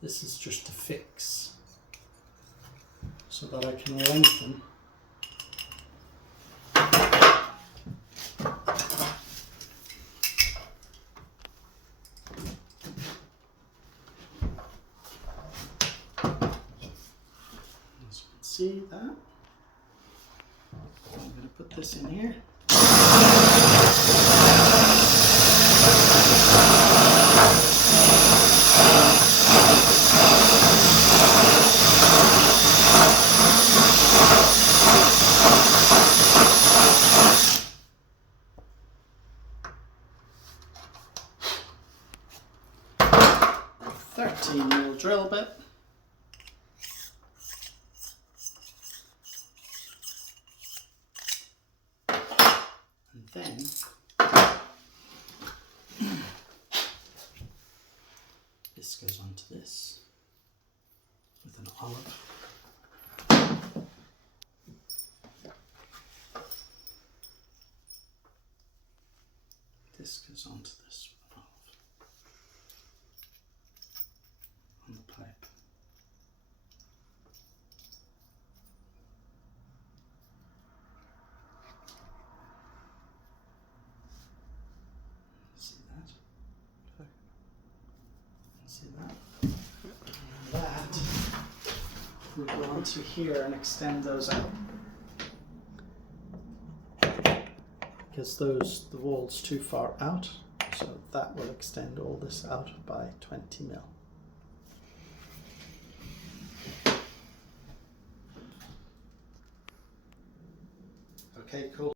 This is just to fix so that I can lengthen see that. I'm going to put this in here. A 13mm drill bit. Then this goes onto this with an olive. This goes onto this with an olive on the pipe. See that? And that we go onto here and extend those out. Because the wall's too far out, so that will extend all this out by 20mm. Okay, cool.